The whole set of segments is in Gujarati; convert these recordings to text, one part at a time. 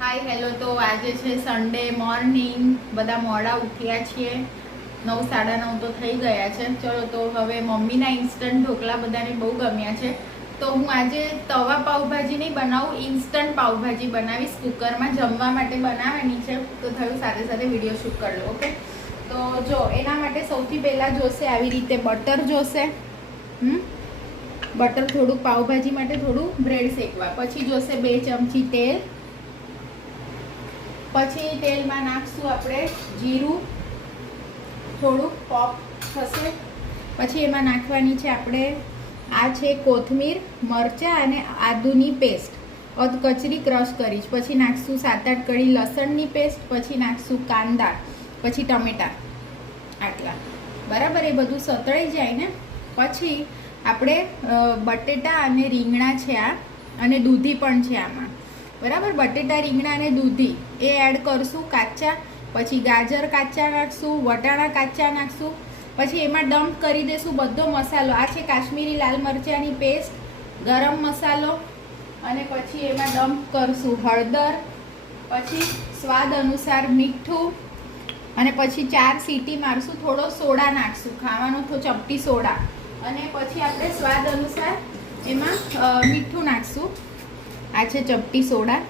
Hi hello. તો આજે છે સન્ડે મોર્નિંગ, બધા મોડા ઉઠ્યા છીએ, 9 સાડા 9 તો થઈ ગયા છે. ચલો તો હવે મમ્મીના ઇન્સ્ટન્ટ ઢોકળા બધાને બહુ ગમ્યા છે, તો હું આજે તવા પાઉંભાજી નહીં બનાવું, ઇન્સ્ટન્ટ પાઉંભાજી બનાવીશ. કુકરમાં જમવા માટે બનાવવાની છે, તો થયું સાથે સાથે વિડીયો શૂટ કરી લો. ઓકે, તો જો એના માટે સૌથી પહેલાં જોશે આવી રીતે બટર જોશે. બટર થોડુંક પાઉંભાજી માટે થોડું બ્રેડ શેકવા. પછી જોશે 2 ચમચી તેલ. પછી તેલમાં નાખશું આપણે જીરું, થોડુંક પોપ થશે. પછી એમાં નાખવાની છે આપણે આ છે કોથમીર, મરચાં અને આદુની પેસ્ટ કચરી ક્રશ કરી. પછી નાખશું 7-8 કળી લસણની પેસ્ટ. પછી નાખશું કાંદા, પછી ટમેટા, આટલા બરાબર. એ બધું સતળાઈ જાય ને પછી આપણે બટેટા અને રીંગણા છે આ, અને દૂધી પણ છે આમાં, બરાબર. બટેટા, રીંગણા અને દૂધી એ એડ કરશું કાચા. પછી ગાજર કાચા નાખશું, વટાણા કાચા નાખશું. પછી એમાં ડમ્પ કરી દઈશું બધો મસાલો. આ છે કાશ્મીરી લાલ મરચાંની પેસ્ટ, ગરમ મસાલો, અને પછી એમાં ડમ્પ કરશું હળદર, પછી સ્વાદ અનુસાર મીઠું, અને પછી 4 સીટી મારશું. થોડો સોડા નાખશું, ખાવાનો તો ચપટી સોડા, અને પછી આપણે સ્વાદ અનુસાર એમાં મીઠું નાખશું. આ છે ચપટી સોડા,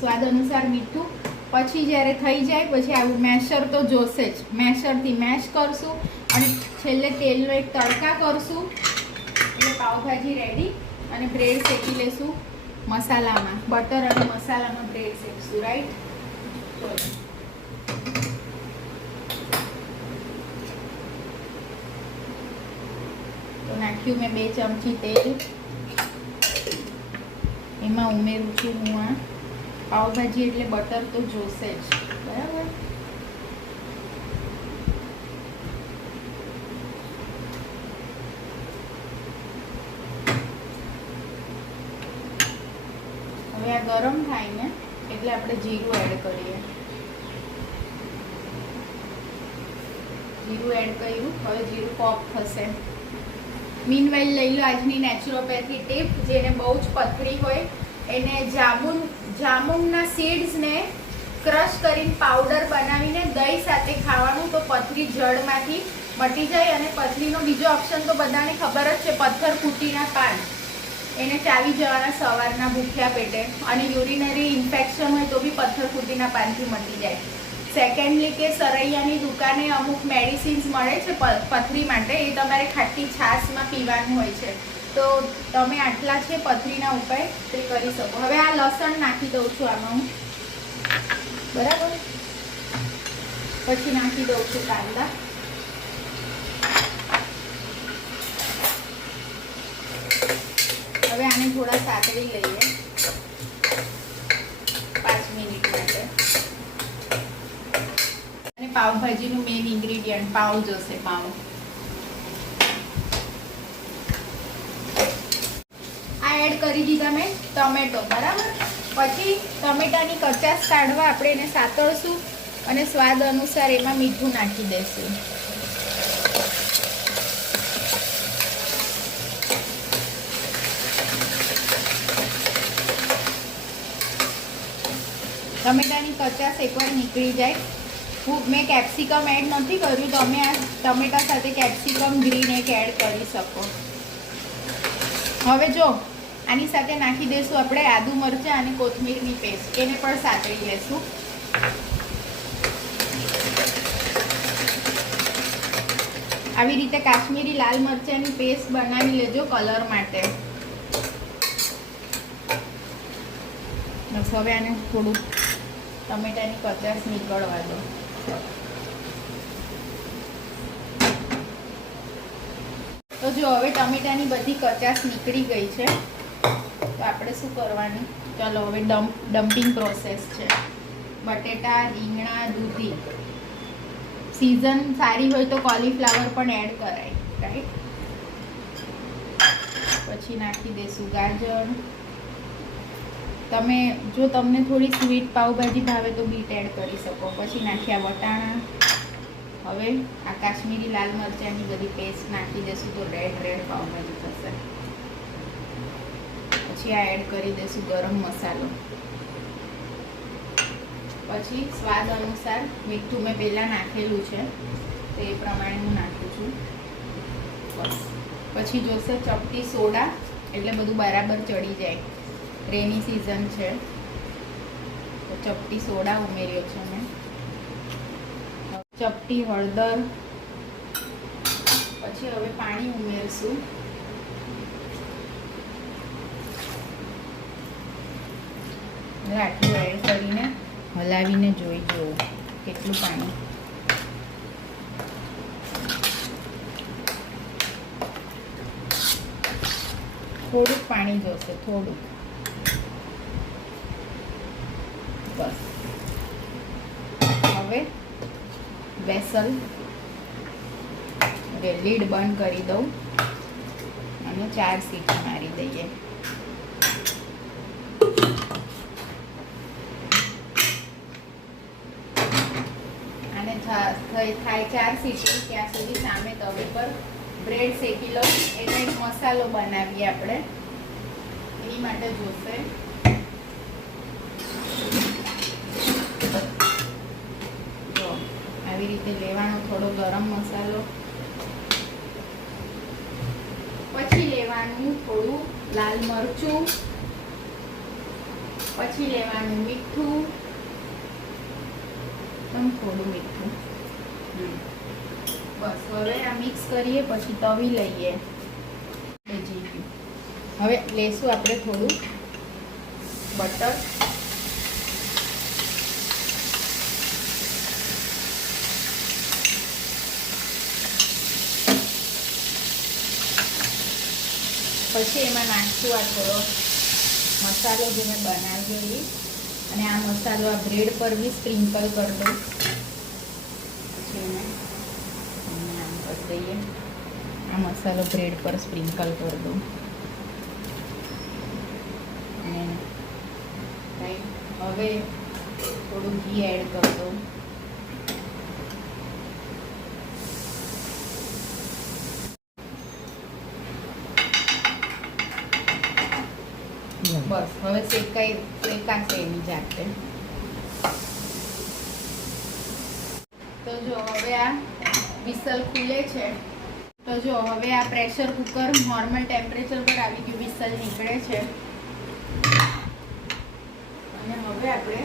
સ્વાદ અનુસાર મીઠું. પછી જ્યારે થઈ જાય પછી આવું મેશર તો જોશે જ, મેશરથી મેશ કરશું. અને છેલ્લે તેલનો એક તડકા કરશું, એટલે પાઉંભાજી રેડી. અને બ્રેડ શેકી લેશું મસાલામાં, બટર અને મસાલામાં બ્રેડ શેકશું, રાઈટ. તો નાખ્યું મેં 2 ચમચી તેલ. એમાં ઉમેરું છું હું આ પાઉંભાજી, એટલે બટર તો જોશે જ, બરાબર. હવે આ ગરમ થાય ને એટલે આપણે જીરું એડ કરીએ. જીરું એડ કર્યું, હવે જીરું પોપ થશે. મીનવાઇલ લઈ લો આજની નેચરોપેથી ટીપ. જેને બહુ જ પથરી હોય એને જામુનના સીડ્સને ક્રશ કરીને પાવડર બનાવીને દહીં સાથે ખાવાનું, તો પથરી જડમાંથી મટી જાય. અને પથરીનો બીજો ઓપ્શન તો બધાને ખબર જ છે, પથ્થર ફૂટીના પાન. એને ચાવી જવાના સવારના ભૂખ્યા પેટે. અને યુરિનરી ઇન્ફેક્શન હોય તો બી પથ્થર ફૂટીના પાનથી મટી જાય. સેકન્ડલી કે સરૈયાની દુકાને અમુક મેડિસિન્સ મળે છે પથરી માટે, એ તમારે ખાટી છાશમાં પીવાનું હોય છે. તો તમે આટલા છે પથરીના ઉપાય તે કરી શકો. હવે આ લસણ નાખી દઉં છું આમાં હું, બરાબર. પછી નાખી દઉં છું કાંદા. હવે આને થોડા સાતળી લઈએ 5 મિનિટ માટે. અને પાવભાજીનું મેઇન ઇન્ગ્રેડિયન્ટ પાઉં જોશે, પાઉં. એડ કરી દીધા મેં ટમેટો, બરાબર. પછી ટમેટાની કચાશ કાઢવા આપણે એને સાતળશું, અને સ્વાદ અનુસાર એમાં મીઠું નાખી દઈશું. ટમેટાની કચાશ એકવાર નીકળી જાય. મેં કેપ્સિકમ એડ નથી કર્યું, તમે આ ટમેટા સાથે કેપ્સિકમ ગ્રીન એક એડ કરી શકો. હવે જો આની સાથે નાખી દઈશું આપણે આદુ મરચાં અને કોથમીરની પેસ્ટ. એને પણ સાતળી લેશું. આવી રીતે કાશ્મીરી લાલ મરચાંની પેસ્ટ બનાવી લેજો કલર માટે. બસ હવે આને થોડું ટમેટાની કચાશ નીકળવા દો. તો જો હવે ટમેટાની બધી કચાશ નીકળી ગઈ છે, તો આપણે શું કરવાનું, ચાલો હવે ડમ્પિંગ પ્રોસેસ છે. બટેટા, રીંગણા, દૂધી. સિઝન સારી હોય તો કોલીફ્લાવર પણ એડ કરાય, રાઈટ. પછી નાખી દઈશું ગાજર. જો તમને થોડી સ્વીટ પાઉંભાજી ભાવે તો બીટ એડ કરી શકો. પછી નાખ્યા વટાણા. હવે આ કાશ્મીરી લાલ મરચાંની બધી પેસ્ટ નાખી દઈશું, તો રેડ પાઉંભાજી થશે. પછી આ એડ કરી દઈશું ગરમ મસાલો. પછી સ્વાદ અનુસાર મીઠું મેં પહેલાં નાખેલું છે તો એ પ્રમાણે હું નાખું છું. બસ પછી જોશે ચપટી સોડા, એટલે બધું બરાબર ચડી જાય. રેની સિઝન છે તો ચપટી સોડા ઉમેર્યો છે મેં. ચપટી હળદર. પછી હવે પાણી ઉમેરશું. આટલું એડ કરીને હલાવીને જોઈ જુઓ કેટલું પાણી. થોડુંક પાણી જોશે, થોડુંક. બસ હવે વેસલ લીડ બંધ કરી દઉં અને 4 સીટી મારી દઈએ. અને થાય 4 સીટી ત્યાં સુધી સામે તવી પર બ્રેડ શેકી લો. એનો એક મસાલો બનાવીએ આપણે. એની માટે જોશે જો આવી રીતે લેવાનો થોડો ગરમ મસાલો, પછી લેવાનું થોડું લાલ મરચું, પછી લેવાનું મીઠું, થોડું મીઠું. બસ હવે આ મિક્સ કરીએ. પછી તવી લઈએ. હવે લેશું આપણે થોડું બટર. પછી એમાં નાખશું આ થોડો મસાલો જે મેં બનાવેલી, અને આ મસાલો આ બ્રેડ પર બી સ્પ્રિંકલ કરી દઉં. પછી એને આમ કરી દઈએ. આ મસાલો બ્રેડ પર સ્પ્રિંકલ કરી દઉં. અને હવે થોડું ઘી એડ કરી દઉં. બસ હવે શેકાશે એની જાતે. તો જો હવે આ વિસલ ખુલે છે. તો જો હવે આ પ્રેશર કુકર નોર્મલ ટેમ્પરેચર પર આવી ગયું, વિસલ નીકળે છે. અને હવે આપણે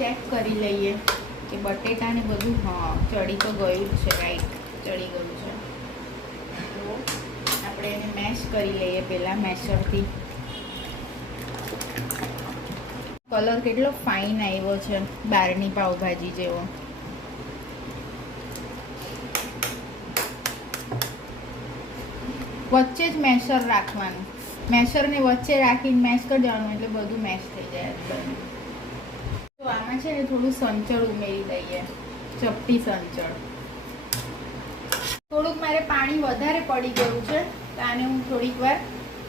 ચેક કરી લઈએ કે બટેટા ને બધું ચડી તો ગયું છે. રાઈટ, ચડી ગયું છે. તો આપણે એને મેશ કરી લઈએ પહેલાં મેશરથી. કલર કેટલો ફાઇન આવ્યો છે, બહારની પાવભાજી જેવો. વચ્ચે જ મેશર રાખવાનું. મેશરને વચ્ચે રાખીને મેશ કરી દેવાનું, એટલે બધું મેશ થઈ જાય. તો આમાં છે ને થોડું સંચળ ઉમેરી દઈએ, ચપટી સંચળ. થોડુંક મારે પાણી વધારે પડી ગયું છે તો આને હું થોડીક વાર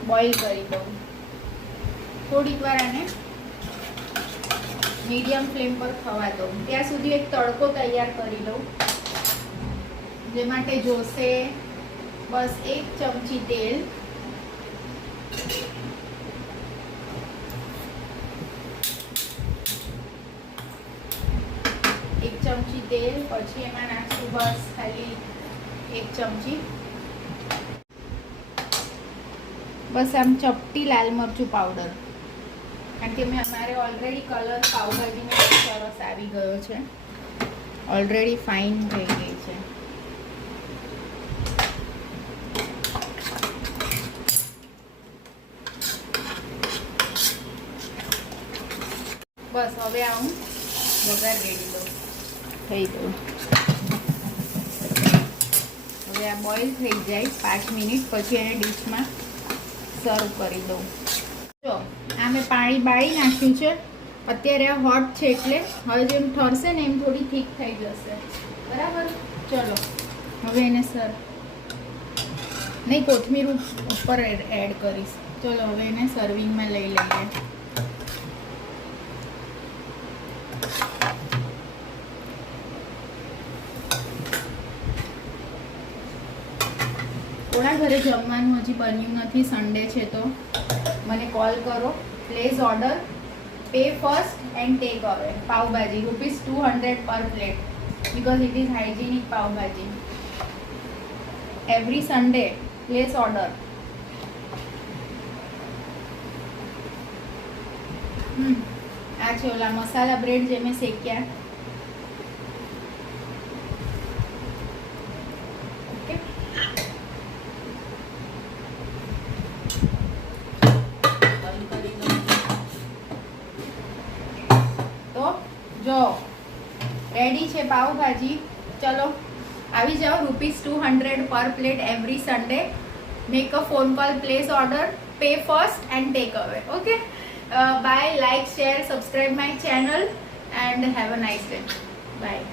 બોઇલ કરી દઉં. થોડીક વાર આને મીડિયમ ફ્લેમ પર થવા દઉં. ત્યાં સુધી એક તડકો તૈયાર કરી લઉં. જે માટે જોશે બસ 1 ચમચી તેલ, પછી એમાં નાખશું બસ ખાલી 1 ચમચી બસ આમ ચપટી લાલ મરચું પાવડર. કારણ કે અમારે ઓલરેડી કલર પાવભાજીનો સરસ આવી ગયો છે, ઓલરેડી ફાઇન થઈ ગઈ છે. બસ હવે આ હું વઘાર રેડી દઉં. થઈ ગયું. હવે આ બોઇલ થઈ જાય 5 મિનિટ પછી એને ડીશમાં સર્વ કરી દઉં. જો આ મેં પાણી બાળી નાખ્યું છે. અત્યારે આ હોટ છે એટલે હવે જેમ ઠરશે ને એમ થોડી ઠીક થઈ જશે. બરાબર. ચલો હવે એને નહીં કોથમીર ઉપર એડ કરીશ. ચલો હવે એને સર્વિંગમાં લઈ લઈએ. કોના ઘરે જમવાનું હજી બન્યું નથી, સન્ડે છે તો મને કોલ કરો. Place order, pay first and take away. Pav Bhaji, ₹200 per plate because it is hygienic Pav Bhaji. Every Sunday, place order. આ છે ઓલા મસાલા બ્રેડ જે મેં શેક્યા. ઓકે, તો જો રેડી છે પાવભાજી. ચલો આવી જાઓ. ₹200 પર plate every Sunday. Make a phone call, place order, pay first and take away. Okay, bye, like, share, subscribe my channel and have a nice day. Bye.